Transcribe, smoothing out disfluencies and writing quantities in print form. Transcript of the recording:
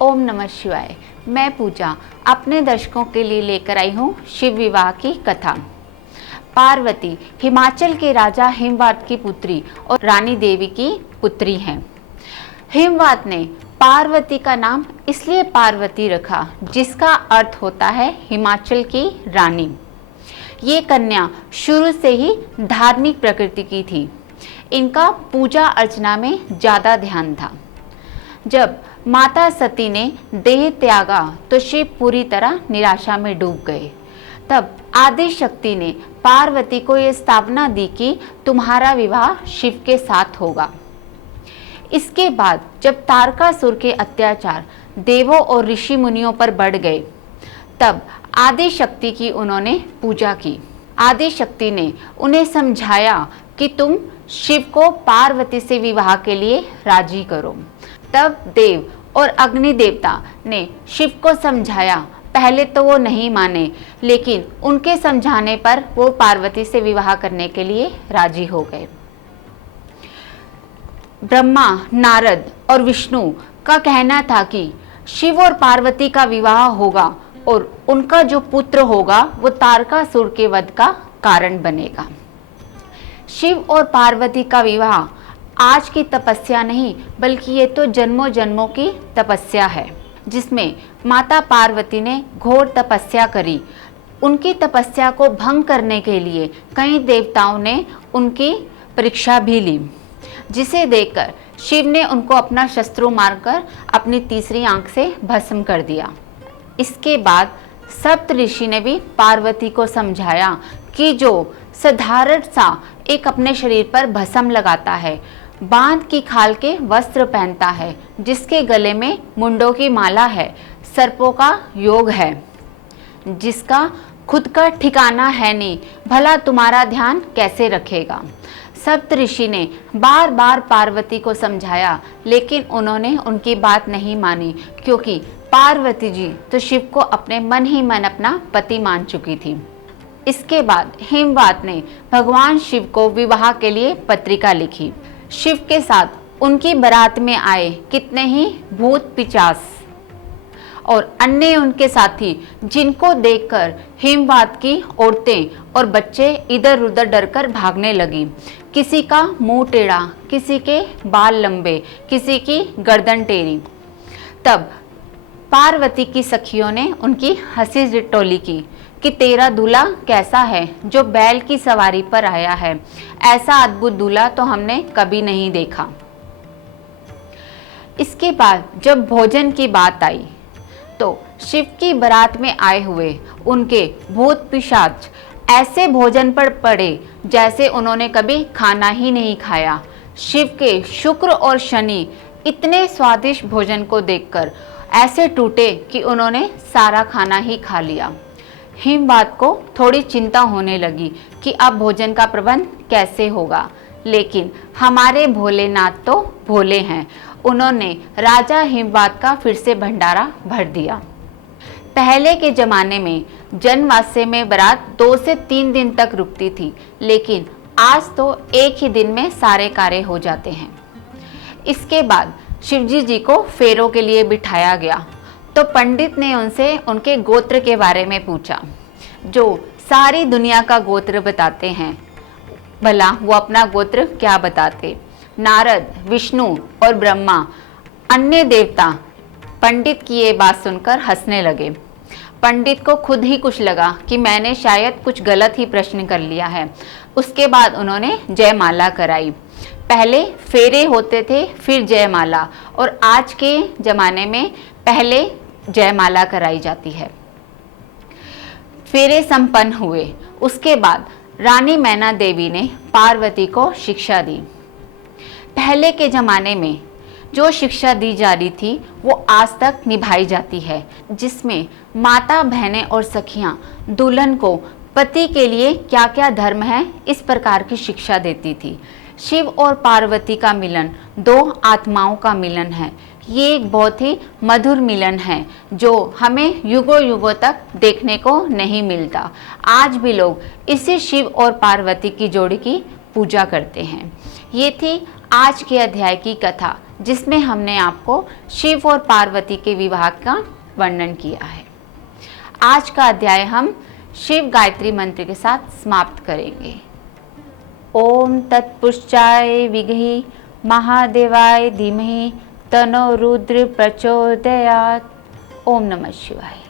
ओम नमः शिवाय। मैं पूजा अपने दर्शकों के लिए लेकर आई हूँ शिव विवाह की कथा। पार्वती हिमाचल के राजा हिमवात की पुत्री और रानी देवी की पुत्री हैं। हिमवात ने पार्वती का नाम इसलिए पार्वती रखा जिसका अर्थ होता है हिमाचल की रानी। ये कन्या शुरू से ही धार्मिक प्रकृति की थी। इनका पूजा अर्चना में ज़्यादा ध्यान था। जब माता सती ने देह त्यागा तो शिव पूरी तरह निराशा में डूब गए। तब आदि शक्ति ने पार्वती को ये स्थापना दी कि तुम्हारा विवाह शिव के साथ होगा। इसके बाद जब तारकासुर के अत्याचार देवों और ऋषि मुनियों पर बढ़ गए, तब आदि शक्ति की उन्होंने पूजा की। आदि शक्ति ने उन्हें समझाया कि तुम शिव को पार्वती से विवाह के लिए राजी करो। तब देव और अग्नि देवता ने शिव को समझाया। पहले तो वो नहीं माने, लेकिन उनके समझाने पर वो पार्वती से विवाह करने के लिए राजी हो गए। ब्रह्मा, नारद और विष्णु का कहना था कि शिव और पार्वती का विवाह होगा और उनका जो पुत्र होगा वो तारकासुर के वध का कारण बनेगा। शिव और पार्वती का विवाह आज की तपस्या नहीं, बल्कि ये तो जन्मों जन्मों की तपस्या है, जिसमें माता पार्वती ने घोर तपस्या करी। उनकी तपस्या को भंग करने के लिए कई देवताओं ने उनकी परीक्षा भी ली, जिसे देखकर शिव ने उनको अपना शस्त्र मारकर अपनी तीसरी आंख से भस्म कर दिया। इसके बाद सप्त ऋषि ने भी पार्वती को समझाया कि जो साधारण सा एक अपने शरीर पर भस्म लगाता है, बांध की खाल के वस्त्र पहनता है, जिसके गले में मुंडों की माला है, सर्पों का योग है, जिसका खुद का ठिकाना है नहीं, भला तुम्हारा ध्यान कैसे रखेगा। सप्त ऋषि ने बार बार पार्वती को समझाया, लेकिन उन्होंने उनकी बात नहीं मानी, क्योंकि पार्वती जी तो शिव को अपने मन ही मन अपना पति मान चुकी थी। इसके बाद हिमवात ने भगवान शिव को विवाह के लिए पत्रिका लिखी। शिव के साथ उनकी बारात में आए कितने ही भूत पिशाच और अन्य उनके साथी, जिनको देखकर हिमवात की औरतें और बच्चे इधर उधर डरकर भागने लगी। किसी का मुंह टेढ़ा, किसी के बाल लंबे, किसी की गर्दन टेढ़ी। तब पार्वती की सखियों ने उनकी हंसी टोली की कि तेरा दूल्हा कैसा है जो बैल की सवारी पर आया है, ऐसा अद्भुत दूल्हा तो हमने कभी नहीं देखा। इसके बाद जब भोजन की बात आई तो शिव की बारात में आए हुए उनके भूत पिशाच ऐसे भोजन पर पड़े जैसे उन्होंने कभी खाना ही नहीं खाया। शिव के शुक्र और शनि इतने स्वादिष्ट भोजन को देखकर ऐसे टूटे कि उन्होंने सारा खाना ही खा लिया। हिमवात को थोड़ी चिंता होने लगी कि अब भोजन का प्रबंध कैसे होगा, लेकिन हमारे भोलेनाथ तो भोले हैं। उन्होंने राजा हिमवात का फिर से भंडारा भर दिया। पहले के जमाने में जनवास्य में बारात 2 से 3 दिन तक रुकती थी, लेकिन आज तो एक ही दिन में सारे कार्य हो जाते हैं। इसके बाद शिवजी जी को फेरों के लिए बिठाया गया तो पंडित ने उनसे उनके गोत्र के बारे में पूछा, जो सारी दुनिया का गोत्र बताते हैं। भला वो अपना गोत्र क्या बताते। नारद, विष्णु और ब्रह्मा, अन्य देवता पंडित की ये बात सुनकर हंसने लगे। पंडित को खुद ही कुछ लगा कि मैंने शायद कुछ गलत ही प्रश्न कर लिया है। उसके बाद उन्होंने जयमाला कराई। पहले फेरे होते थे, फिर जयमाला, और आज के ज़माने में पहले जयमाला कराई जाती है। फेरे संपन्न हुए। उसके बाद रानी मैना देवी ने पार्वती को शिक्षा दी। पहले के ज़माने में जो शिक्षा दी जा रही थी वो आज तक निभाई जाती है, जिसमें माता, बहनें और सखियां दुल्हन को पति के लिए क्या क्या धर्म है इस प्रकार की शिक्षा देती थी। शिव और पार्वती का मिलन 2 आत्माओं का मिलन है। ये एक बहुत ही मधुर मिलन है जो हमें युगों युगों तक देखने को नहीं मिलता। आज भी लोग इसी शिव और पार्वती की जोड़ी की पूजा करते हैं। ये थी आज के अध्याय की कथा। जिसमें हमने आपको शिव और पार्वती के विवाह का वर्णन किया है। आज का अध्याय हम शिव गायत्री मंत्र के साथ समाप्त करेंगे। ओम तत्पुरुषाय विद्महे महादेवाय धीमहि तन्नो रुद्र प्रचोदयात्। ओम नमः शिवाय।